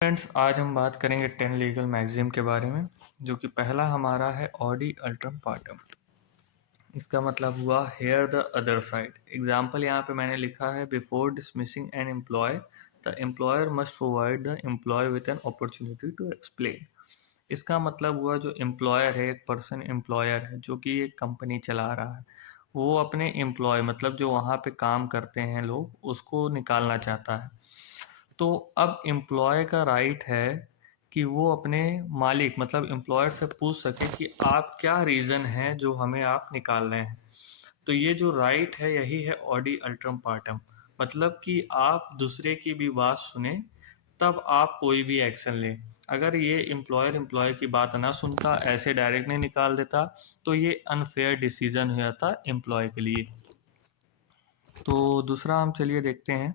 Friends, आज हम बात करेंगे 10 लीगल मैगजीन के बारे में, जो कि पहला हमारा है ऑडी अल्ट्रम पार्टम। इसका मतलब हुआ hear the other side. Example यहाँ पे मैंने लिखा है, before dismissing an employee the employer must provide the employee with an opportunity to explain. इसका मतलब हुआ जो एम्प्लॉयर है, एक पर्सन एम्प्लॉयर है जो कि एक कंपनी चला रहा है, वो अपने एम्प्लॉय मतलब जो वहाँ पे काम करते हैं लोग, उसको निकालना चाहता है। तो अब एम्प्लॉय का राइट है कि वो अपने मालिक मतलब एम्प्लॉयर से पूछ सके कि आप क्या रीज़न है जो हमें आप निकाल रहे हैं। तो ये जो राइट है यही है ऑडी अल्ट्रम पार्टम। मतलब कि आप दूसरे की भी बात सुने तब आप कोई भी एक्शन लें। अगर ये एम्प्लॉयर एम्प्लॉय की बात ना सुनता, ऐसे डायरेक्ट नहीं निकाल देता, तो ये अनफेयर डिसीजन हो जाता एम्प्लॉय के लिए। तो दूसरा हम चलिए देखते हैं,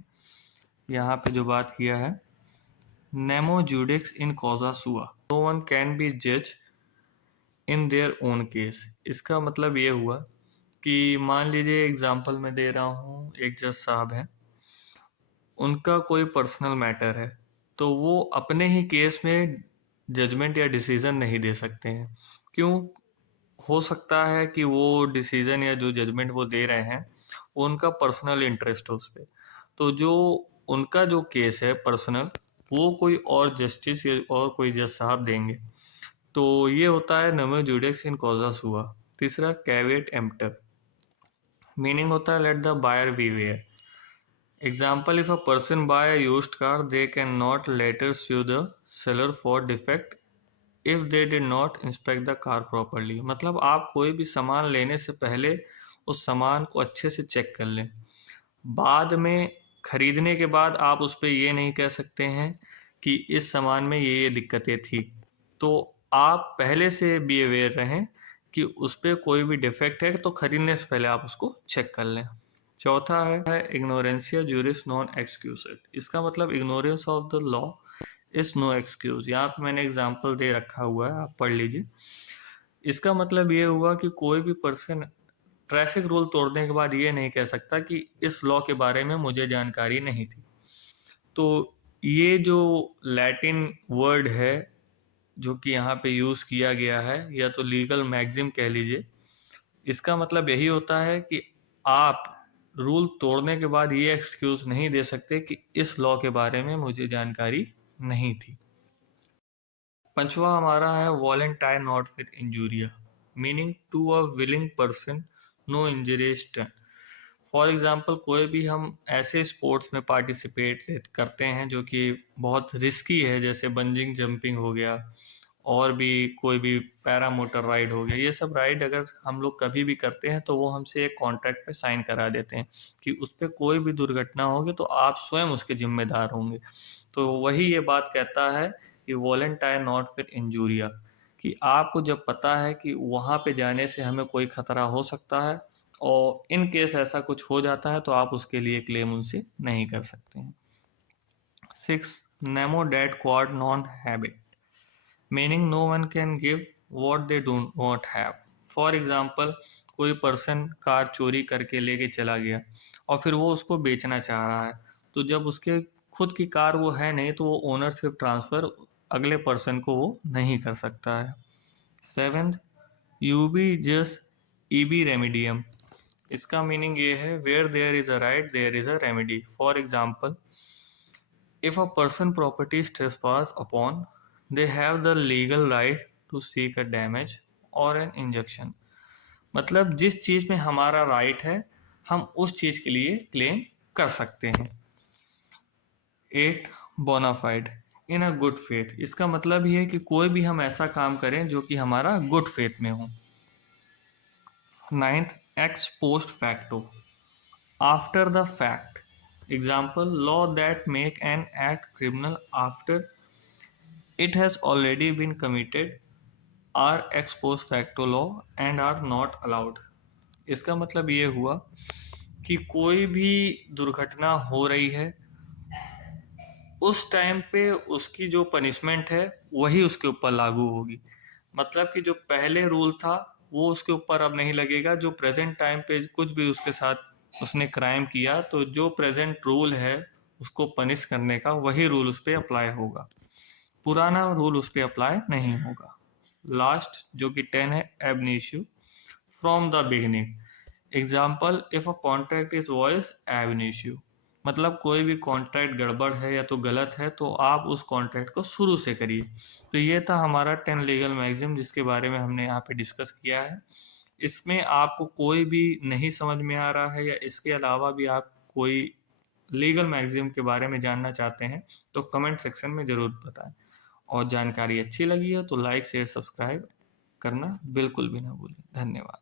यहाँ पे जो बात किया है, Nemo judex in causa sua. No one can be judged in their own case. इसका मतलब ये हुआ कि मान लीजिए एग्जाम्पल मैं दे रहा हूँ, एक जज साहब हैं, उनका कोई पर्सनल मैटर है, तो वो अपने ही केस में जजमेंट या डिसीजन नहीं दे सकते हैं। क्यों? हो सकता है कि वो डिसीजन या जो जजमेंट वो दे रहे हैं वो उनका पर्सनल इंटरेस्ट हो उस पर। तो जो उनका जो केस है पर्सनल, वो कोई और जस्टिस या और कोई जज साहब देंगे। तो ये होता है नमो जुडिस इन कॉजा सुआ। तीसरा कैविएट एम्प्टर, मीनिंग होता है let the buyer beware. Example, if a person buy a used car they can not later sue the seller for defect if they did not inspect the car properly. मतलब आप कोई भी सामान लेने से पहले उस सामान को अच्छे से चेक कर लें। बाद में खरीदने के बाद आप उस पर ये नहीं कह सकते हैं कि इस सामान में ये दिक्कतें थी। तो आप पहले से बी अवेयर रहें कि उस पर कोई भी डिफेक्ट है, तो खरीदने से पहले आप उसको चेक कर लें। चौथा है इग्नोरेंसिया जुरिस नॉन एक्सक्यूजेड। इसका मतलब ignorance of the law is no excuse. यहाँ पे मैंने एग्जाम्पल दे रखा हुआ है, आप पढ़ लीजिए। इसका मतलब ये हुआ कि कोई भी पर्सन ट्रैफिक रूल तोड़ने के बाद ये नहीं कह सकता कि इस लॉ के बारे में मुझे जानकारी नहीं थी। तो ये जो लैटिन वर्ड है जो कि यहाँ पे यूज़ किया गया है, या तो लीगल मैक्सिम कह लीजिए, इसका मतलब यही होता है कि आप रूल तोड़ने के बाद ये एक्सक्यूज नहीं दे सकते कि इस लॉ के बारे में मुझे जानकारी नहीं थी। पांचवा हमारा है वॉलेंटायर नॉट विद इंजूरिया, meaning to a willing person no injuries done. For example, कोई भी हम ऐसे स्पोर्ट्स में पार्टिसिपेट करते हैं जो कि बहुत रिस्की है, जैसे बंजिंग जंपिंग हो गया, और भी कोई भी पैरा मोटर राइड हो गया, ये सब राइड अगर हम लोग कभी भी करते हैं तो वो हमसे एक कॉन्ट्रैक्ट पे साइन करा देते हैं कि उस पर कोई भी दुर्घटना होगी तो आप स्वयं उसके जिम्मेदार होंगे। तो वही ये बात कहता है कि वॉलेंटायर नॉट विद इंजूरिया, कि आपको जब पता है कि वहाँ पे जाने से हमें कोई खतरा हो सकता है और इन केस ऐसा कुछ हो जाता है तो आप उसके लिए क्लेम उनसे नहीं कर सकते हैं। 6. नेमो डेट क्वाड नॉन हैबिट, meaning no one can give what they do not have. For example, कोई पर्सन कार चोरी करके लेके चला गया और फिर वो उसको बेचना चाह रहा है, तो जब उसके खुद की कार वो है नहीं तो वो ओनरशिप ट्रांसफ़र अगले पर्सन को वो नहीं कर सकता है। 7. यूबी जस ईबी रेमिडियम, इसका मीनिंग ये है where there is a right there is a remedy. For example, if a person property is trespassed upon, they have the legal right to seek a damage or an injunction। मतलब जिस चीज में हमारा right है हम उस चीज के लिए क्लेम कर सकते हैं। 8. Bona fide in a good faith, इसका मतलब ये है कि कोई भी हम ऐसा काम करें जो कि हमारा गुड फेथ में हो। 9th, x post facto, after the fact. Example, law that make an act criminal after it has already been committed are ex post facto law and are not allowed। इसका मतलब ये हुआ कि कोई भी दुर्घटना हो रही है उस टाइम पे उसकी जो पनिशमेंट है वही उसके ऊपर लागू होगी। मतलब कि जो पहले रूल था वो उसके ऊपर अब नहीं लगेगा। जो प्रेजेंट टाइम पे कुछ भी उसके साथ उसने क्राइम किया तो जो प्रेजेंट रूल है उसको पनिश करने का वही रूल उस पर अप्लाई होगा। पुराना रूल उस पर अप्लाई नहीं होगा। लास्ट जो कि 10 है, एब initio from the beginning. Example, if a contract is voice एब इनिशियो, मतलब कोई भी कॉन्ट्रैक्ट गड़बड़ है या तो गलत है तो आप उस कॉन्ट्रैक्ट को शुरू से करिए। तो ये था हमारा 10 लीगल मैक्सिम जिसके बारे में हमने यहाँ पे डिस्कस किया है। इसमें आपको कोई भी नहीं समझ में आ रहा है या इसके अलावा भी आप कोई लीगल मैक्सिम के बारे में जानना चाहते हैं तो कमेंट सेक्शन में ज़रूर बताएं। और जानकारी अच्छी लगी हो तो लाइक शेयर सब्सक्राइब करना बिल्कुल भी ना भूलें। धन्यवाद।